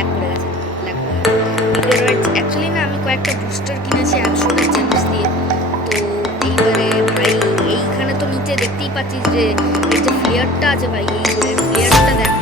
Lag করে গেছে, lag করে গেছে ভিডিওর রাইট। অ্যাকচুয়ালি না আমি কয়েকটা বুস্টার কিনেছি 100 জেমস দিয়ে। তো এইবারে ভাই এইখানে তো নিচে দেখতেই পাচ্ছিস যে এই যে ফ্লেয়ারটা আছে ভাই, এই ফ্লেয়ারটা দেখ